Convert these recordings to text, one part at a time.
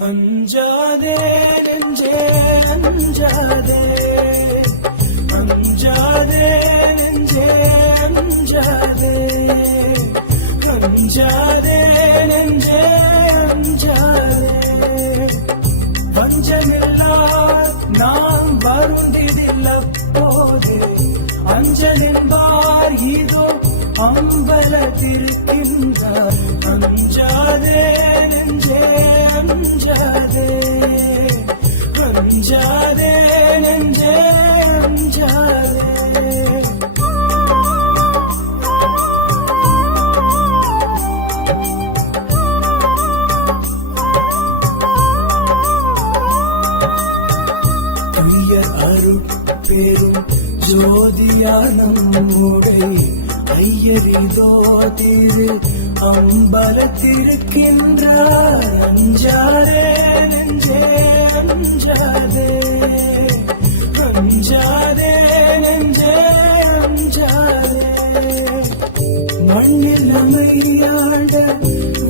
அஞ்சாதே நெஞ்சே அஞ்சாதே. அஞ்சாதே நெஞ்சே அஞ்சாதே. அஞ்சாதே நெஞ்சே அஞ்சாதே. பஞ்சமில்லார் நாம் வருந்திடில் அப்போது அஞ்சலின்பார் இதோ அம்பலத்திருக்கின்றார். ஐயரிதோ அம்பலத்திருக்கின்றார். அஞ்சாரே நெஞ்சே அஞ்சாதே. அஞ்சாதே நெஞ்சே அஞ்சாதே. மண்ணில் அமையாண்ட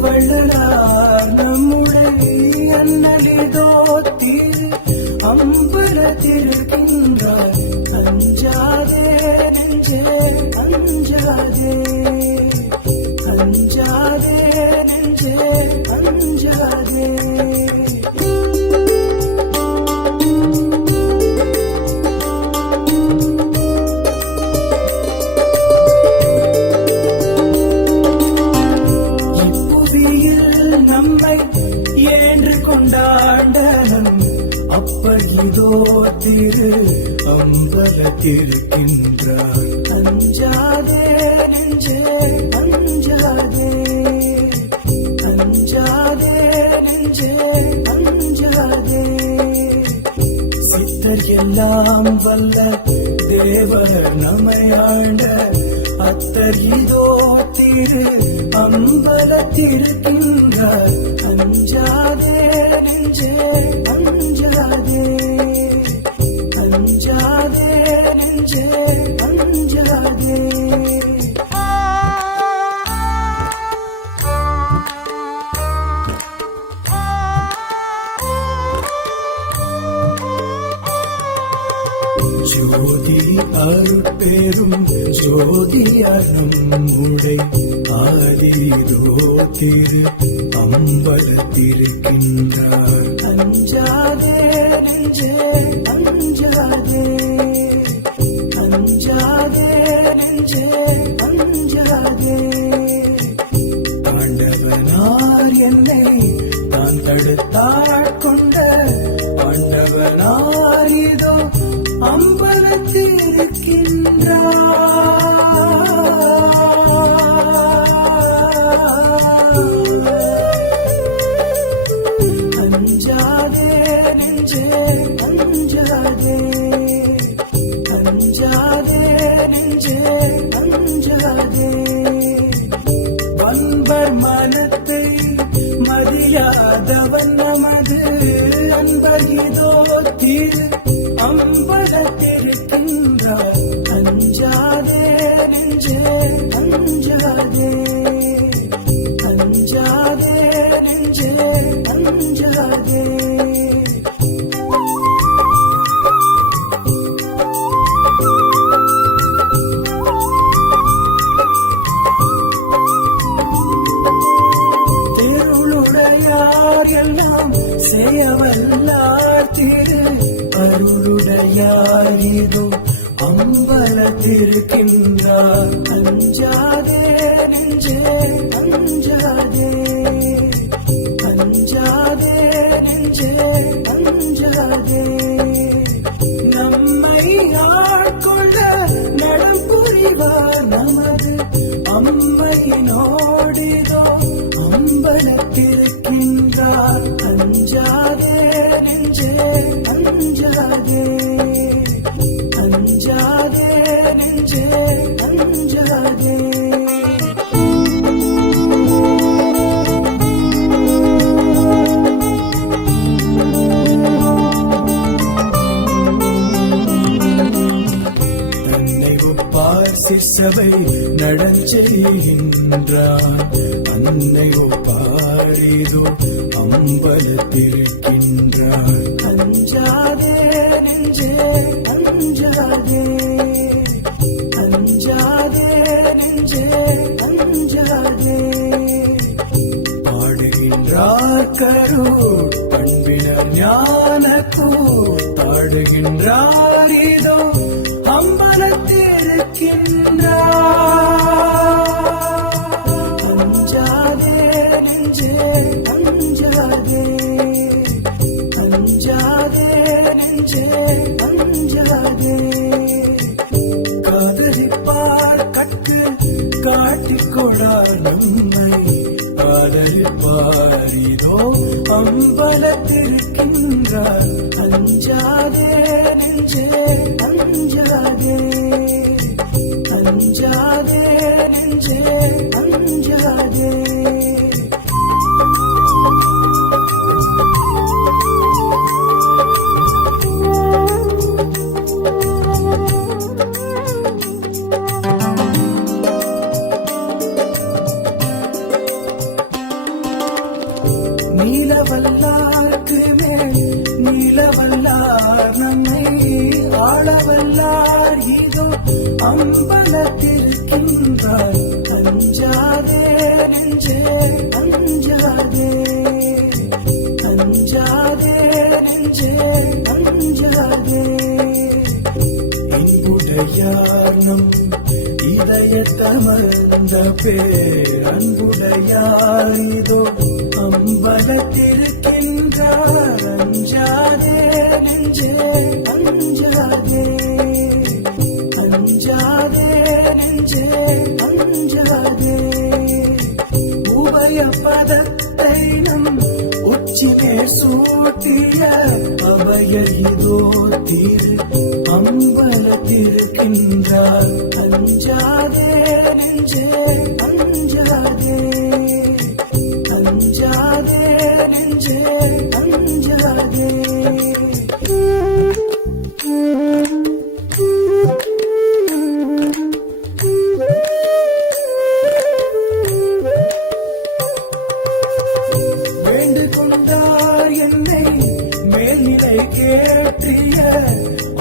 வள்ளலார் நம்முடைய அண்ணலிதோ திரு அம்பலத்திருக்கின்றார் திரு அம்பலத்திருக்கின்றார். அஞ்சாதே நெஞ்சே அஞ்சாதே. அஞ்சாதே நெஞ்சே அஞ்சாதே. சித்தர் எல்லாம் வல்ல தேவர் நமையாண்ட அத்தர் இதோ திரு அம்பலத்திருக்கின்றார். அஞ்சாதே நெஞ்சே அஞ்சாதே ஜோதியனும் உடை ஆதிரோ திரு அம்பலத்திருக்கின்றார். அஞ்சாதே நெஞ்சே அஞ்சாதே. அஞ்சாதே நெஞ்சே அஞ்சாதே. ஆண்டவனார் என்னை நான் தடுத்தாட்கொண்ட ஆண்டவனார் இதோ அம்பலத்திருக்கின்றார் அஞ்சாதே நெஞ்சே அஞ்சாதே. யாரெல்லாம் எல்லாம் செய்யவல்லார் திரு அருளுடையார் இதோ அம்பலத்திருக்கின்றார். அஞ்சாதே நெஞ்சே அஞ்சாதே அஞ்சாதே நெஞ்சே. சிற்சபை நடஞ்செய்கின்றான். அன்னை ஒப்பாரிதோ அம்பலத்திருக்கின்றான். அஞ்சாதே நெஞ்சே அஞ்சாதே. அஞ்சாதே நெஞ்சே அஞ்சாதே. பாடுகின்றார் கரூர் பண்பினர் ஞான கூத்தாடுகின்றார் இதோ காட்டிக்கொடார் நம்மை காதலிப்பார் இதோ அம்பலத்திருக்கின்றார் அஞ்சாதே நெஞ்சே அஞ்சாதே அஞ்சாதே நெஞ்சே அஞ்சாதே. நீலவல்லார்க்கு மேல் நீலவல்லார் நம்மை ஆளவல்லார் இதோ அம்பலத்திருக்கின்றார். அஞ்சாதே நெஞ்சே அஞ்சாதே அஞ்சாதே நெஞ்சே அஞ்சாதே இன்புடையார் நம் இதயத்தமர்ந்த பேர் அன்புடையார் இதோ அம்பலத்திருக்கின்றார் அஞ்சாதே நெஞ்சே அஞ்சாதே அஞ்சாதே நெஞ்சே அஞ்சாதே உபய பதத்தை நம் உச்சிலே சூட்டிய அபய இதோ தீர் அம்பலத்திருக்கின்றார் அஞ்சாதே நெஞ்சே.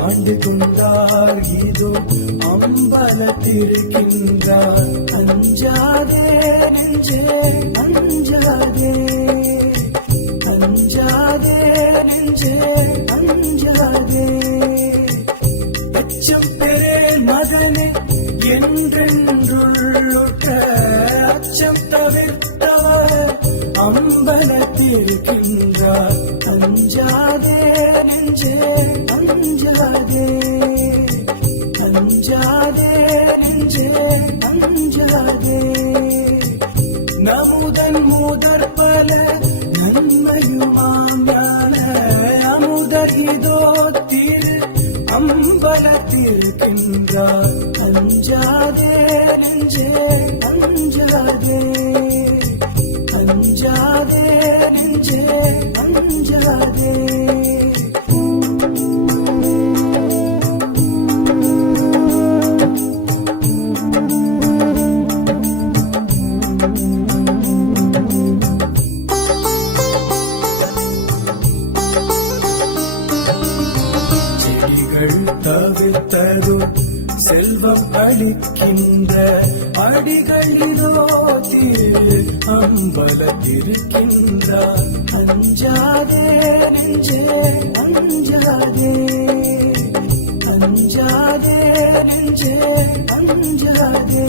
ஆண்டு கொண்டார் இதோ அம்பலத்திருக்கின்றார். அஞ்சாதே நெஞ்சே அஞ்சாதே அஞ்சாதே நெஞ்சே அஞ்சாதே. அச்சம் பெறேன் மகனே என்றென்றுள்ளுட்ட அச்சம் தவிர்த்தவர் அம்பலத்திருக்கின்றார் அஞ்சாதே நெஞ்சே அஞ்சாதே. அஞ்சாதே நெஞ்சே அஞ்சாதே. நமுதன் முதற் பல ஞான அமுதர் இதோ திரு அஞ்சாதே நெஞ்சே அஞ்சாதே அஞ்சாதே நெஞ்சே அஞ்சாதே செல்வம் அளிக்கின்ற அடிகளிலோ இதோ அம்பலத்திருக்கின்றார் அஞ்சாதே நெஞ்சே அஞ்சாதே அஞ்சாதே நெஞ்சே அஞ்சாதே.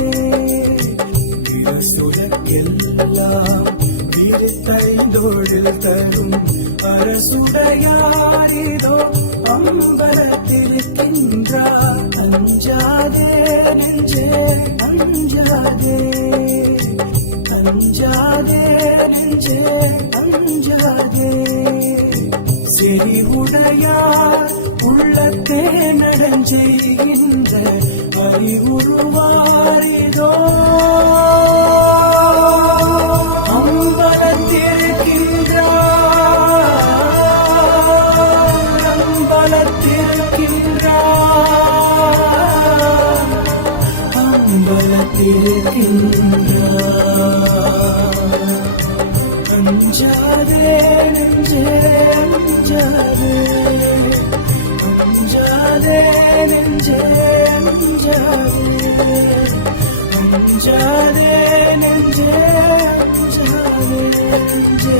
சுலக்கெல்லாம் விரித்தைந்தொழில் தரும் அரசுடையாரிதோ அம்பலத்திருக்கின்றார். அஞ்சாதே நெஞ்சே அஞ்சாதே அஞ்சாதே நெஞ்சே அஞ்சாதே செறிவுடையார் உள்ளத்தே நடஞ்செய்கின்ற அறிவுருவாரிதோ இருக்கின்றார் அஞ்சாதே நெஞ்சே அஞ்சாதே அஞ்சாதே நெஞ்சே